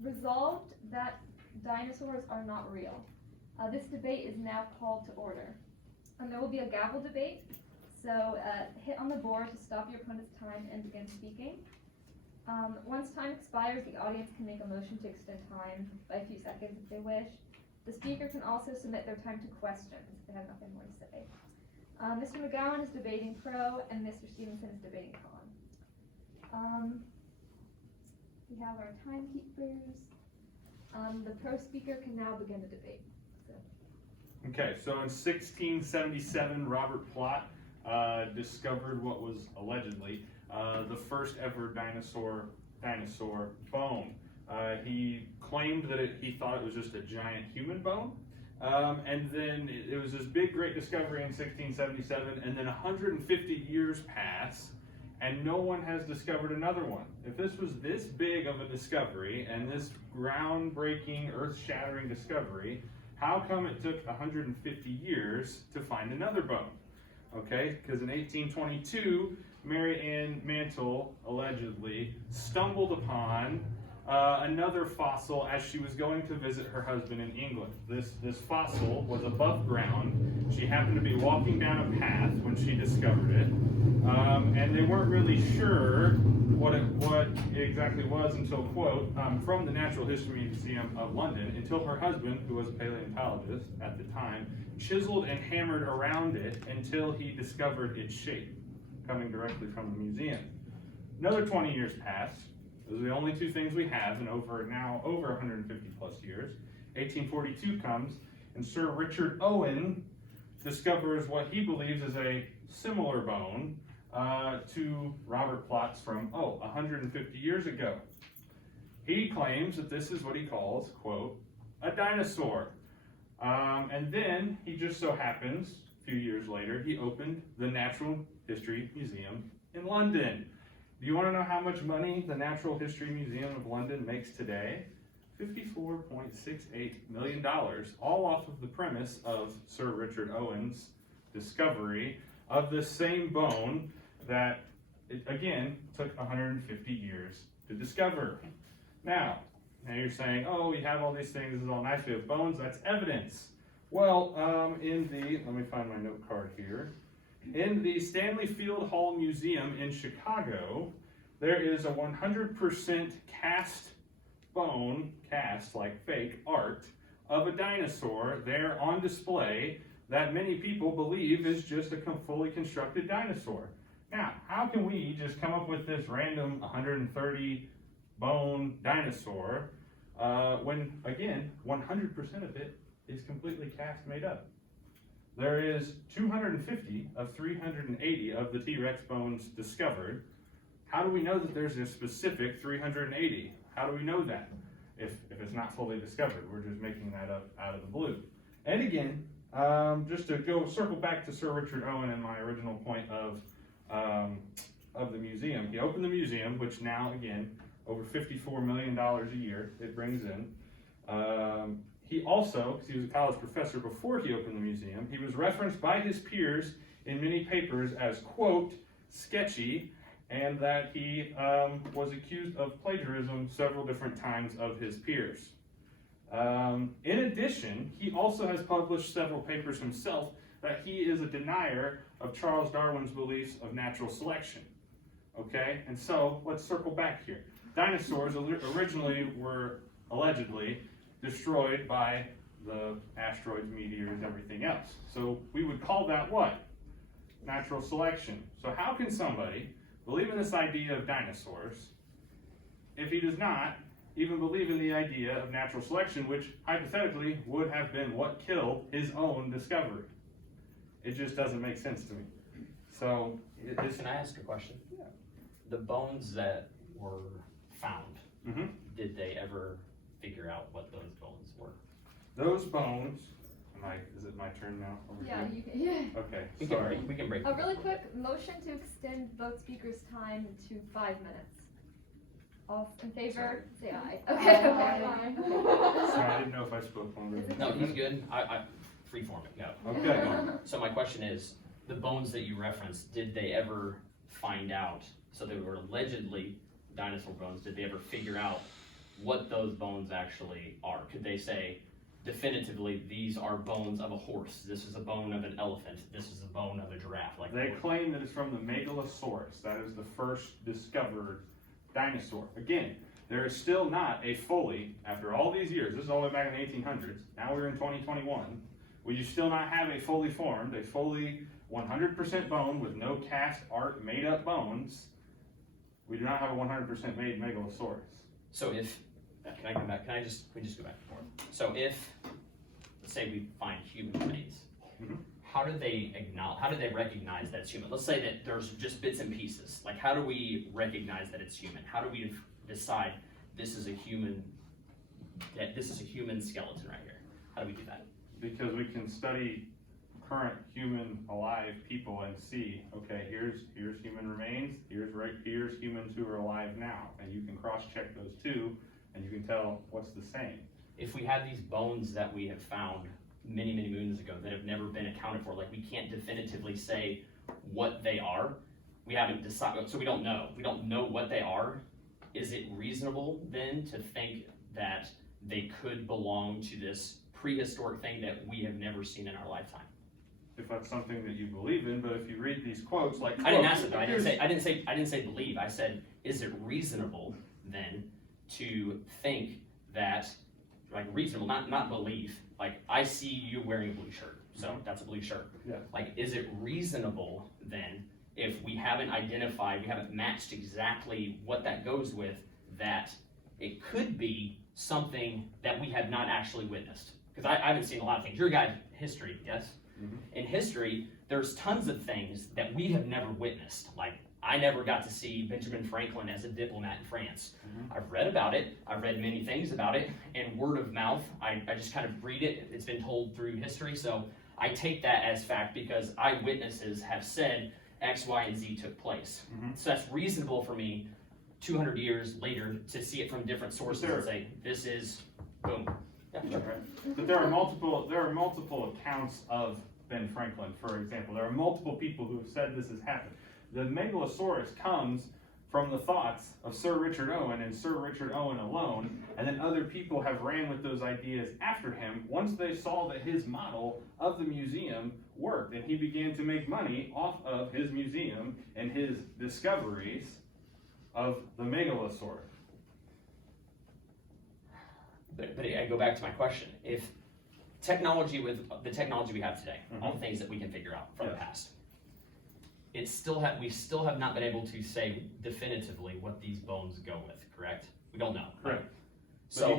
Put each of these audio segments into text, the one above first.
Resolved that dinosaurs are not real. This debate is now called to order. There will be a gavel debate, so hit on the board to stop your opponent's time and begin speaking. Once time expires, the audience can make a motion to extend time by a few seconds if they wish. The speaker can also submit their time to questions if they have nothing more to say. Mr. McGowan is debating pro, and Mr. Stevenson is debating con. We have our timekeepers. The pro speaker can now begin the debate. Okay, so in 1677, Robert Plot discovered what was allegedly the first ever dinosaur bone. He claimed that he thought it was just a giant human bone. And then it was this big, great discovery in 1677, and then 150 years pass, and no one has discovered another one. If this was this big of a discovery, and this groundbreaking, earth-shattering discovery, how come it took 150 years to find another bone? Okay, because in 1822, Mary Ann Mantle allegedly stumbled upon another fossil as she was going to visit her husband in England. This fossil was above ground. She happened to be walking down a path when she discovered it, and they weren't really sure what it exactly was until, quote, from the Natural History Museum of London, until her husband, who was a paleontologist at the time, chiseled and hammered around it until he discovered its shape, coming directly from the museum. Another 20 years passed. Those are the only two things we have in over 150 plus years. 1842 comes, and Sir Richard Owen discovers what he believes is a similar bone to Robert Plot's from, 150 years ago. He claims that this is what he calls, quote, a dinosaur. And then he just so happens, a few years later, he opened the Natural History Museum in London. Do you want to know how much money the Natural History Museum of London makes today? $54.68 million, all off of the premise of Sir Richard Owen's discovery of the same bone that, again, took 150 years to discover. Now you're saying, oh, we have all these things, this is all nice, we have bones, that's evidence. Well, let me find my note card here. In the Stanley Field Hall Museum in Chicago, there is a 100% cast bone, cast like fake art, of a dinosaur there on display that many people believe is just a fully constructed dinosaur. Now, how can we just come up with this random 130 bone dinosaur when, again, 100% of it is completely cast made up? There is 250 of 380 of the T-Rex bones discovered. How do we know that there's a specific 380? How do we know that if it's not fully discovered? We're just making that up out of the blue. And again, just to circle back to Sir Richard Owen and my original point of the museum. He opened the museum, which now, again, over $54 million a year it brings in. He also, because he was a college professor before he opened the museum, he was referenced by his peers in many papers as, quote, sketchy, and that he was accused of plagiarism several different times of his peers. In addition, he also has published several papers himself that he is a denier of Charles Darwin's beliefs of natural selection. Okay, and so let's circle back here. Dinosaurs originally were allegedly destroyed by the asteroids, meteors, everything else. So we would call that what? Natural selection. So how can somebody believe in this idea of dinosaurs if he does not even believe in the idea of natural selection, which hypothetically would have been what killed his own discovery? It just doesn't make sense to me. So, can I ask a question? Yeah. The bones that were found, did they ever figure out what those bones were? Those bones, is it my turn now? Yeah, you can, yeah. Okay, We can break. A really quick motion to extend both speakers' time to 5 minutes. All in favor, say aye. Okay. Sorry, I didn't know if I spoke longer. No, he's good. I freeform it. No. Okay. So my question is, the bones that you referenced, did they ever find out? So they were allegedly dinosaur bones. Did they ever figure out what those bones actually are. Could they say definitively these are bones of a horse, this is a bone of an elephant, this is a bone of a giraffe? Like, they claim that it's from the Megalosaurus. That is the first discovered dinosaur. Again, there is still not a fully, after all these years, this is all the way back in the 1800s, now we're in 2021, we do still not have a fully formed, a fully 100% bone with no cast art made up bones. We do not have a 100% made Megalosaurus. so if, can I come back, can we just go back and forth? So if, let's say we find human remains, Mhm. how do they recognize that it's human? Let's say that there's just bits and pieces. Like, how do we recognize that it's human? How do we decide this is a human skeleton right here? How do we do that? Because we can study current human alive people and see, okay, here's human remains, here's humans who are alive now, and you can cross-check those two, and you can tell what's the same. If we have these bones that we have found many, many moons ago that have never been accounted for, like, we can't definitively say what they are. We haven't decided, so we don't know what they are. Is it reasonable then to think that they could belong to this prehistoric thing that we have never seen in our lifetime? If that's something that you believe in, but if you read these quotes, like I didn't ask it though. I didn't say believe. I said, is it reasonable then to think that, like, reasonable, not believe. Like, I see you wearing a blue shirt, so that's a blue shirt. Yeah. Like, is it reasonable then, if we haven't identified, we haven't matched exactly what that goes with, that it could be something that we have not actually witnessed? Because I haven't seen a lot of things. You're a guy in history, yes? Mhm. In history, there's tons of things that we have never witnessed. Like, I never got to see Benjamin Franklin as a diplomat in France. Mhm. I've read about it. I've read many things about it, and word of mouth, I just kind of read it. It's been told through history, so I take that as fact because eyewitnesses have said X, Y, and Z took place. Mhm. So that's reasonable for me 200 years later to see it from different sources and say, this is, boom. Yeah, sure. Right. But there are multiple accounts of Ben Franklin, for example. There are multiple people who have said this has happened. The Megalosaurus comes from the thoughts of Sir Richard Owen and Sir Richard Owen alone, and then other people have ran with those ideas after him once they saw that his model of the museum worked, and he began to make money off of his museum and his discoveries of the Megalosaurus. But I go back to my question. If technology, with the technology we have today, all the things that we can figure out from the past, we still have not been able to say definitively what these bones go with, correct? We don't know. Correct. But So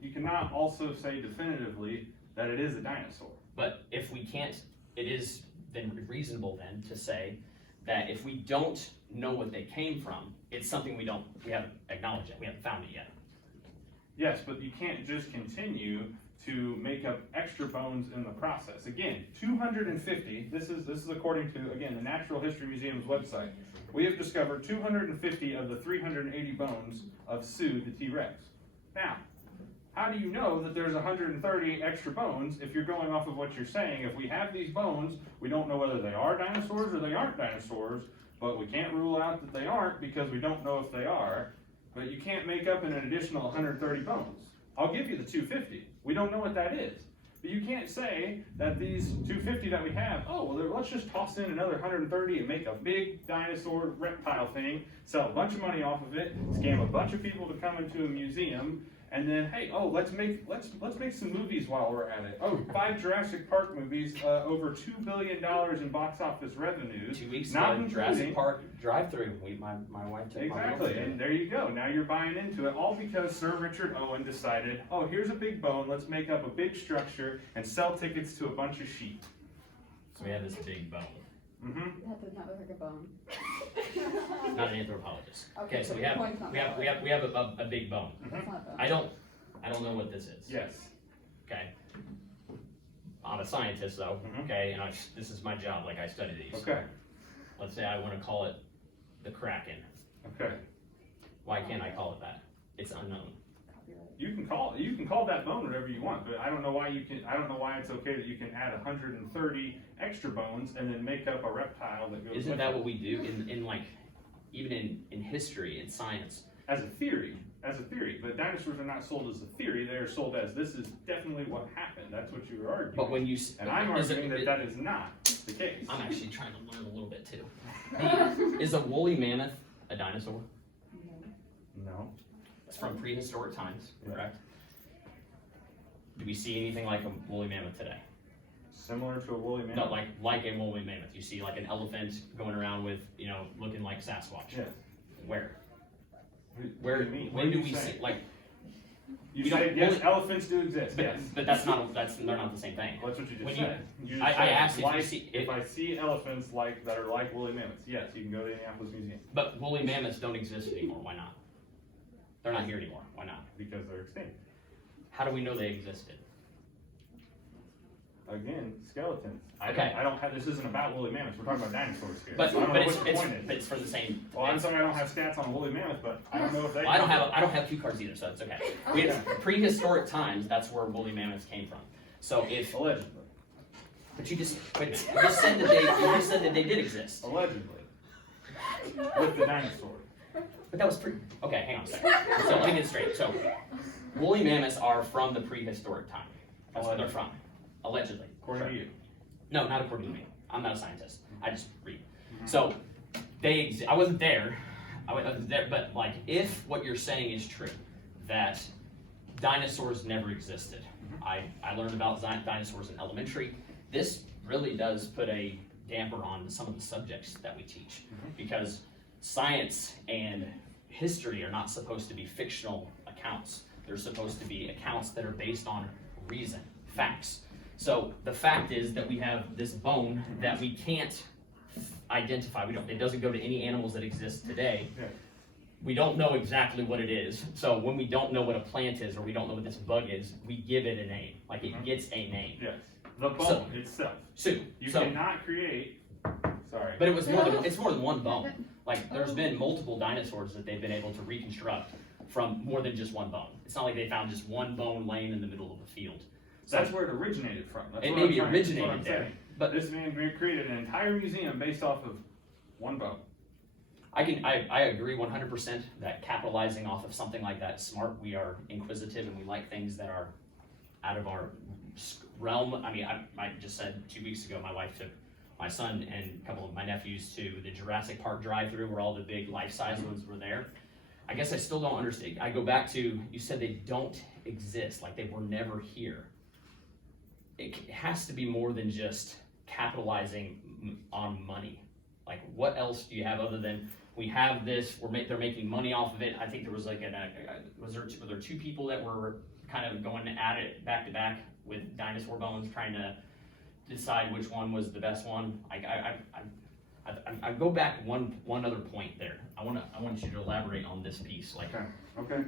you cannot also say definitively that it is a dinosaur. but if we can't, it is then reasonable then to say that if we don't know what they came from, it's something we haven't acknowledged it, we haven't found it yet. Yes, but you can't just continue to make up extra bones in the process. Again, 250, this is according to, again, the Natural History Museum's website. We have discovered 250 of the 380 bones of Sue the T-Rex. Now, how do you know that there's 130 extra bones if you're going off of what you're saying? If we have these bones, we don't know whether they are dinosaurs or they aren't dinosaurs, but we can't rule out that they aren't because we don't know if they are. But you can't make up an additional 130 bones. I'll give you the 250. We don't know what that is. But you can't say that these 250 that we have, oh, well, let's just toss in another 130 and make a big dinosaur reptile thing, sell a bunch of money off of it, scam a bunch of people to come into a museum, and then, hey, oh, let's make some movies while we're at it. Oh, 5 Jurassic Park movies, over $2 billion in box office revenues. 2 weeks not ago, Jurassic Park drive-through. My wife took Exactly, and there you go. Now you're buying into it, all because Sir Richard Owen decided, oh, here's a big bone, let's make up a big structure and sell tickets to a bunch of sheep. So we have this big bone. Mm-hmm. That does not look like a bone. Not an anthropologist. Okay, Okay, so so we have the point's not valid. a big bone. That's not a bone. I don't know what this is. Yes. Okay. I'm a scientist though. Mhm. Okay, and this is my job. Like, I study these. Okay. Let's say I want to call it the Kraken. Okay. Why can't I call it that? It's unknown. Copyright. You can call that bone whatever you want, but I don't know why it's okay that you can add 130 extra bones and then make up a reptile that goes Isn't with that it. what we do in like even in history and science? as a theory, but dinosaurs are not sold as a theory, they are sold as this is definitely what happened, that's what you were arguing. But when you, And I'm arguing that that is not the case. I'm actually trying to learn a little bit too. Is a woolly mammoth a dinosaur? No. It's from prehistoric times, Yeah. correct? Do we see anything like a woolly mammoth today? Similar to a woolly mammoth? No, like a woolly mammoth. You see like an elephant going around with, looking like Sasquatch. Yes. Where? What do you mean? When What do you we say? see, like, You we don't- said, yes, woolly- elephants do exist, but, yes. but they're not the same thing. Well, that's what you just when you- said. You just I said, asked if you like, see- if I see elephants that are like woolly mammoths, yes, you can go to the Indianapolis Museum, But woolly mammoths don't exist anymore. Why not? They're not here anymore. Why not? because they're extinct. How do we know they existed? Again, skeletons. Okay. I don't have, this isn't about woolly mammoths, we're talking about dinosaurs here. But, So I don't but know it's, what your point is. but it's for the same. Well, I'm sorry I don't have stats on a woolly mammoth, but I don't know if they. I don't have cue cards either, so it's okay. We have prehistoric times. That's where woolly mammoths came from. So if, Allegedly. but you just wait a minute. You just said that they did exist. Allegedly. With the dinosaur. But that was okay, hang on a second. So let me get it straight. So woolly mammoths are from the prehistoric time. That's where they're from. Allegedly. According to you. No, not according to me. I'm not a scientist. I just read. So I wasn't there. I wasn't there, but like if what you're saying is true, that dinosaurs never existed. I learned about dinosaurs in elementary. This really does put a damper on some of the subjects that we teach, because science and history are not supposed to be fictional accounts. They're supposed to be accounts that are based on reason, facts. So the fact is that we have this bone that we can't identify. It doesn't go to any animals that exist today. Yeah. We don't know exactly what it is. So when we don't know what a plant is, or we don't know what this bug is, we give it a name. Like it gets a name. Yes. The bone itself. You cannot create. Sorry. But it's more than one bone. Like there's been multiple dinosaurs that they've been able to reconstruct from more than just one bone. It's not like they found just one bone laying in the middle of a field. So That's where it originated from. That's it what maybe I'm trying- originated that's what I'm there. saying. But This man created an entire museum based off of one bone. I agree 100% that capitalizing off of something like that is smart. We are inquisitive and we like things that are out of our realm. I mean, I just said 2 weeks ago, my wife took my son and a couple of my nephews to the Jurassic Park drive-through where all the big life-size ones were there. I guess I still don't understand. I go back to, you said they don't exist, like they were never here. It has to be more than just capitalizing on money. Like what else do you have other than we have this, they're making money off of it. I think there was like were there two people that were kind of going at it back to back with dinosaur bones, trying to decide which one was the best one. I go back one other point there. I want you to elaborate on this piece. Like, Okay.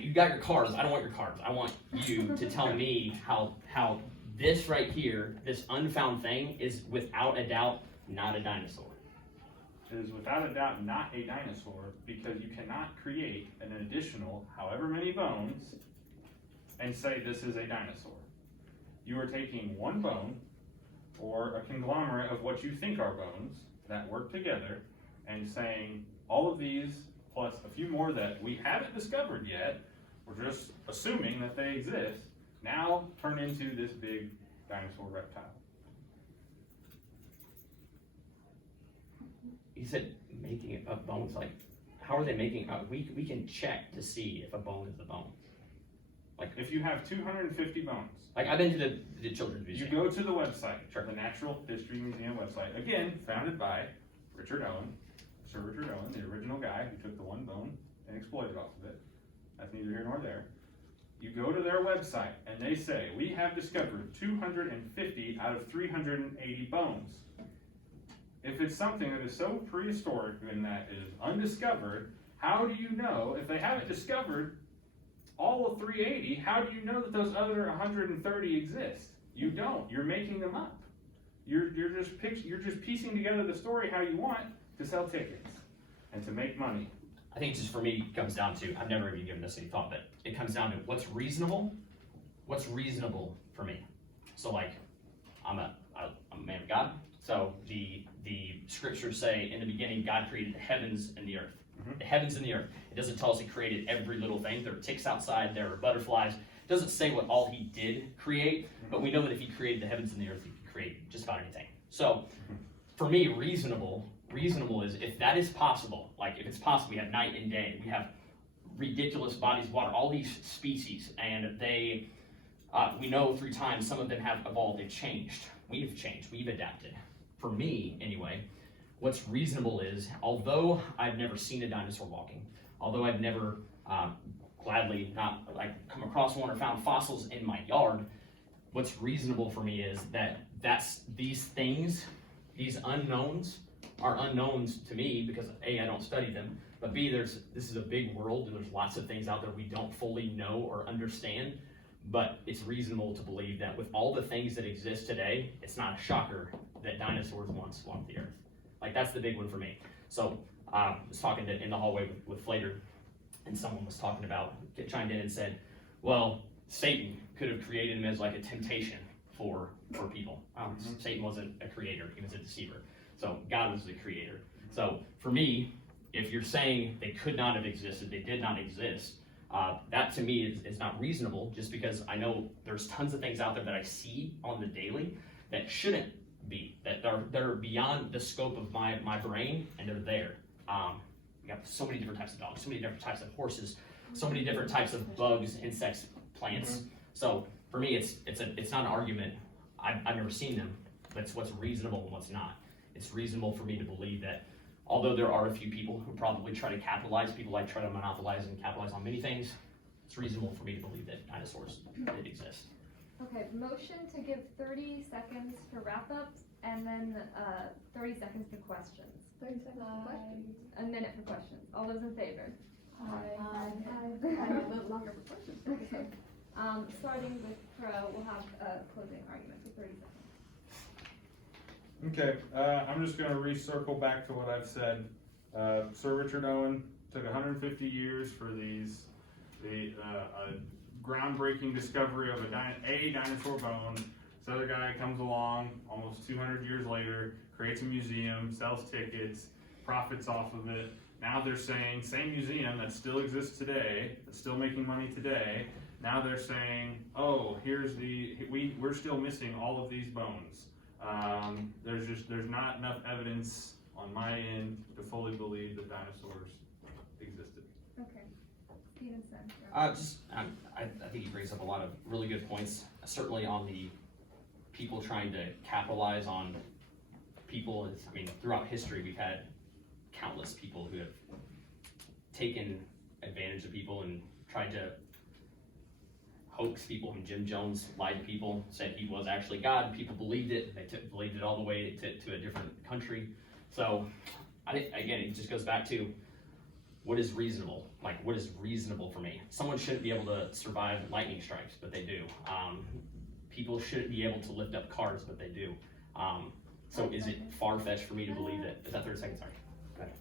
you got your cards. I don't want your cards. I want you to tell me how this right here, this unfound thing, is without a doubt not a dinosaur. It is without a doubt not a dinosaur because you cannot create an additional however many bones and say this is a dinosaur. You are taking one bone or a conglomerate of what you think are bones that work together and saying all of these plus a few more that we haven't discovered yet, we're just assuming that they exist, now turn into this big dinosaur reptile. You said making it of bones, like, how are they making it? We can check to see if a bone is a bone. Like, If you have 250 bones, like I've been to the children's you museum. go to the website, the Natural History Museum website, again, founded by Richard Owen, Sir Richard Owen, the original guy who took the one bone and exploited off of it. That's neither here nor there. You go to their website and they say, we have discovered 250 out of 380 bones. If it's something that is so prehistoric and that is undiscovered, how do you know, if they haven't discovered all of 380, how do you know that those other 130 exist? You don't. You're making them up. You're just piecing together the story how you want to sell tickets and to make money. I think just for me, it comes down to, I've never even given this any thought, but it comes down to what's reasonable for me. So like, I'm a man of God. So the scriptures say, in the beginning, God created the heavens and the earth. The heavens and the earth. It doesn't tell us he created every little thing. There are ticks outside, there are butterflies. It doesn't say what all he did create, but we know that if he created the heavens and the earth, he could create just about anything. So, for me, reasonable is if that is possible, like if it's possible, we have night and day, we have ridiculous bodies of water, all these species, and they, we know through time, some of them have evolved, they've changed. We've changed, we've adapted. For me, anyway, what's reasonable is, although I've never seen a dinosaur walking, although I've never gladly not like come across one or found fossils in my yard, what's reasonable for me is that these things, these unknowns, are unknowns to me because A, I don't study them, but B, this is a big world and there's lots of things out there we don't fully know or understand, but it's reasonable to believe that with all the things that exist today, it's not a shocker that dinosaurs once walked the earth. Like, that's the big one for me. So, I was talking in the hallway with Flater, and someone was talking about, chimed in and said, well, Satan could have created him as like a temptation for people. Satan wasn't a creator, he was a deceiver. So God was the creator. So for me, if you're saying they could not have existed, they did not exist, that to me is not reasonable, just because I know there's tons of things out there that I see on the daily that shouldn't be, that are beyond the scope of my brain, and they're there. We got so many different types of dogs, so many different types of horses, so many different types of bugs, insects, plants. So for me, it's not an argument. I've never seen them, but it's what's reasonable and what's not. It's reasonable for me to believe that, although there are a few people who probably try to capitalize, people like try to monopolize and capitalize on many things, it's reasonable for me to believe that dinosaurs did exist. Okay, motion to give 30 seconds for wrap-ups, and then 30 seconds for questions. 30 seconds for questions. A minute for questions. All those in favor? I have a little longer for questions. Okay. Starting with Pro, we'll have a closing argument for 30 seconds. Okay, I'm just going to recircle back to what I've said. Sir Richard Owen took 150 years for the groundbreaking discovery of a dinosaur bone. This other guy comes along almost 200 years later, creates a museum, sells tickets, profits off of it. Now they're saying, same museum that still exists today, that's still making money today, now they're saying, oh, we're still missing all of these bones. There's not enough evidence on my end to fully believe that dinosaurs existed. Okay. Stevenson. I think he brings up a lot of really good points, certainly on the people trying to capitalize on people. I mean, throughout history, we've had countless people who have taken advantage of people and tried to hoax people. And Jim Jones lied to people, said he was actually God. People believed it. They believed it all the way to a different country. So, again, it just goes back to what is reasonable. Like, what is reasonable for me? Someone shouldn't be able to survive lightning strikes, but they do. People shouldn't be able to lift up cars, but they do. So is it far-fetched for me to believe that? Is that 30 seconds? Sorry. Go ahead.